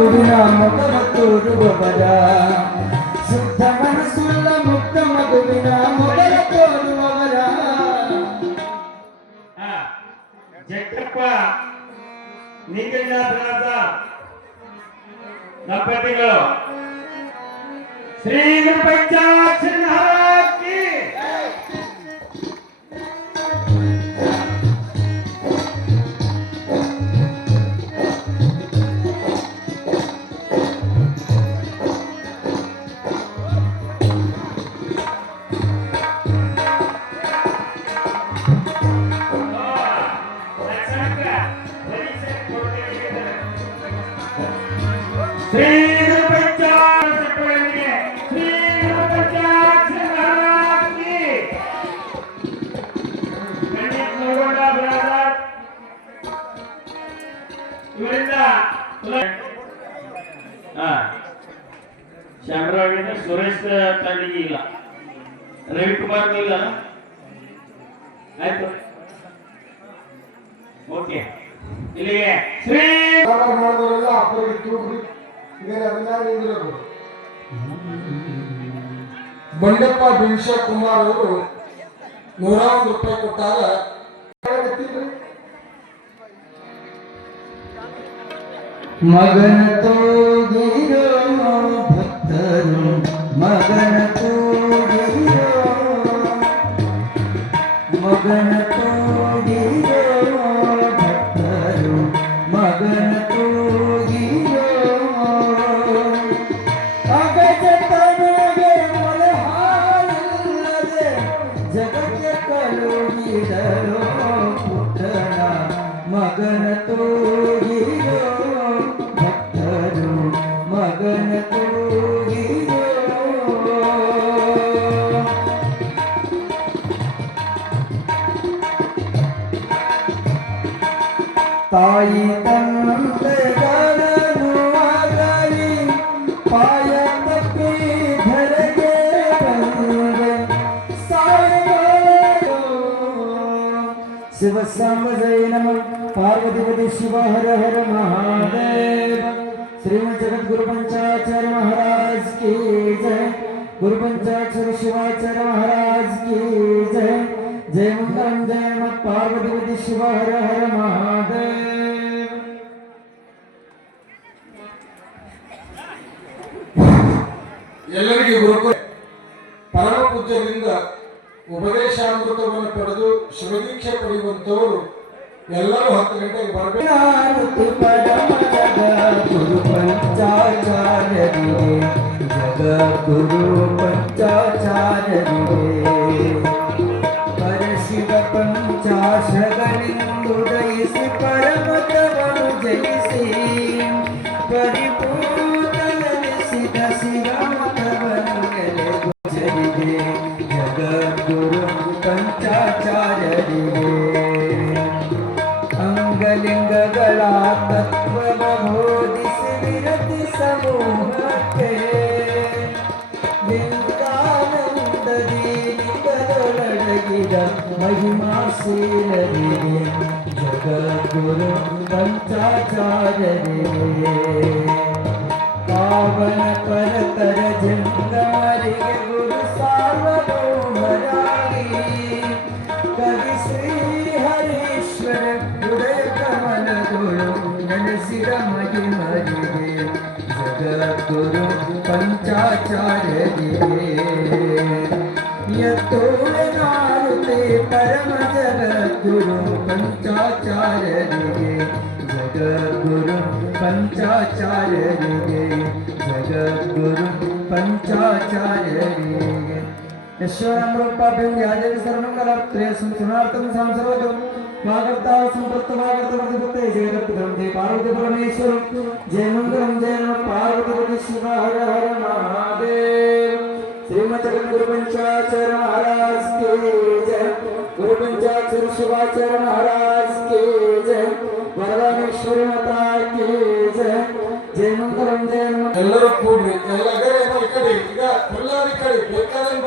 ಮಗುವಿನ ಮೊಗವ ತೋರುವವರ ಶುದ್ಧ ಮನಸ್ಸುಳ್ಳ ಮುಕ್ತ ಮಗುವಿನ ಮೊಗವ ತೋರುವವರ ಜಕ್ಕಪ್ಪ ನಿಂಗಣ್ಣರಾಜ ದಂಪತಿಗಳು ಶ್ರೀ ಗುರು ಪಂಚಾಕ್ಷರಿ ಮಹಾರಾಜ್ ಕಿ ಶಾಮರಾವ್ ಸುರೇಶ್ ತಂಡಿಗೆ ಇಲ್ಲ, ರವಿಕುಮಾರ್ ಇಲ್ಲ. ಆಯ್ತು, ಓಕೆ. ಇಲ್ಲಿಗೆ ಶ್ರೀ ಮಾಡಿದವರೆಲ್ಲ ಅಪ್ಪರಿಗೆ ತೂಗ್ರಿ ಬಂಡಪ್ಪ ಭೀಮಶಕುಮಾರ್ ಅವರು 101 ರೂಪಾಯಿ ಕೊಟ್ಟಾರ. ಮಗನ ತೋಗಿರೋ ಭಕ್ತರು ಮಗನ ತೋಗಿರೋ ಮಗನ ತೋಗಿರೋ ಭಕ್ತರು ಮಗನ ತೋಗಿರೋ ಅಗಜ ತನಗೆ ಮೊಲೆ ಹಾಲಿಲ್ಲದೆ ಜಗಕ್ಕೆ ಕಳುಹಿದರೋ ಪುಟ್ಟನ ಮಗನ ತೋಗಿರೋ ಮಗನ ತೋಗಿರೋ ತಾಯಿ ತಂದೆಗಳನ್ನು ಆಗಲಿ ಪಾಯ ತಪ್ಪಿ ಧರೆಗೆ ಬಂದೆ ಸಾಯೋ ಶಿವ ಸಾಂಬ ಜಯ ನಮಃ ಪಾರ್ವತಿ ಶಿವ ಹರ ಹರ ಮಹಾದೇವ. श्रीमद जगत गुरु पंचाचार्य महाराज की जय. गुरु पंचाचार्य शिवाचार्य महाराज की जय. जय मंगलम जय मत पार्वती शिव हर हर महादेव. ಎಲ್ಲರಿಗೆ ಗುರುಕುಲ ಪರಮ ಪೂಜ್ಯರಿಂದ ಉಪದೇಶಾಮೃತವನ್ನು ಪಡೆದು ಶಿವದೀಕ್ಷೆ ಪಡೆಯುವಂತವರು ಎಲ್ಲರೂ 10 ಗಂಟೆಗೆ ಬರಬೇಕು. ಗುರು ಪಂಚಾಚಾರ್ಯ ಜಗದ್ಗುರು ಪಂಚಾಚಾರ್ಯ ಪರಶಿವ ಪಂಚಾಶಗಳಿಂದು ದಯಿಸಿ ಪರಮತವನ್ನು ಜಯಿಸಿ ಪರಿಪೂರ್ಣವೆನಿಸಿದ ಶಿವಮತವನ್ನು ನೆಲೆಗೊಳಿಸಿದೆ ಜಗದ್ಗುರು ಪಂಚಾಚಾರ್ಯರಿಗೆ. ಅಂಗಲಿಂಗಗಳ ತತ್ವವ ಬೋಧಿಸಿ ವಿರತಿ ಸಮೂಹಕ್ಕೆ ಲಿಂಗಾನಂದದಿ ಲಿಂಗದೊಳಗಿದ ಮಹಿಮಾಶೀಲರಿಗೆ ಜಗದ್ಗುರು ಪಂಚಾಚಾರ್ಯರಿಗೆ. ಪಾವನ ಪರತರ ಜಂಗಮರಿಗೆ ಗುರು ಸಾರ್ವಭೌಮರಾಗಿ ಕವಿ ಶ್ರೀ ಹರೀಶ್ವರ ಹೃದಯ ಕಮಲಗಳು ನೆನೆಸಿದ ಮಹಿಮರಿಗೆ ಜಗದ್ಗುರು ಪಂಚಾಚಾರ್ಯರಿಗೆ. ಯತ್ತೋಳನಾರುತೆ ಪರಮ ಜಗದ್ಗುರು ಪಂಚಾಚಾರ್ಯರಿಗೆ ಜಗದ್ಗುರು ಪಂಚಾಚಾರ್ಯರಿಗೆ ಜಗದ್ಗುರು ಪಂಚಾಚಾರ್ಯರಿಗೆ. ಯಶ್ವರಂ ರೂಪಾಭ್ಯಂ ಯಾದೇವಿ ಸರ್ವಮಂಗಲಪ್ರಿಯ ಸಂತನಾರ್ಥಂ ಸಂಸರ್ವಜಂ ಮಾಗರ್ತಾ ಸಂಪೃಕ್ತಮಾಗರ್ತ ವರ್ಧಿಪತೆ ಜಗದ್ಗುರುಂ ಜಯ ಪಾರ್ವತಿ ಪರಮೇಶ್ವರ. ಜಯ ಮಂಗಲಂ ಜಯ ನಮಃ ಪಾರ್ವತಿ ಶಿವ ಹರ ಹರ ಮಹಾದೇವ. श्रीमद जगत गुरु पंचाचार्य महाराज के जय. गुरु पंचाचार्य शिवाचार्य महाराज के जय. वरदानेश्वरी माता के जय. जय मंगलम जय. ಎಲ್ಲರೂ ಕೂಡ್ರಿ. ಎಲ್ಲ ಈ ಕಡೆ ಈಗ ಎಲ್ಲರೂ ಈ ಕಡೆ ಬೇಕಾದ್ರೆ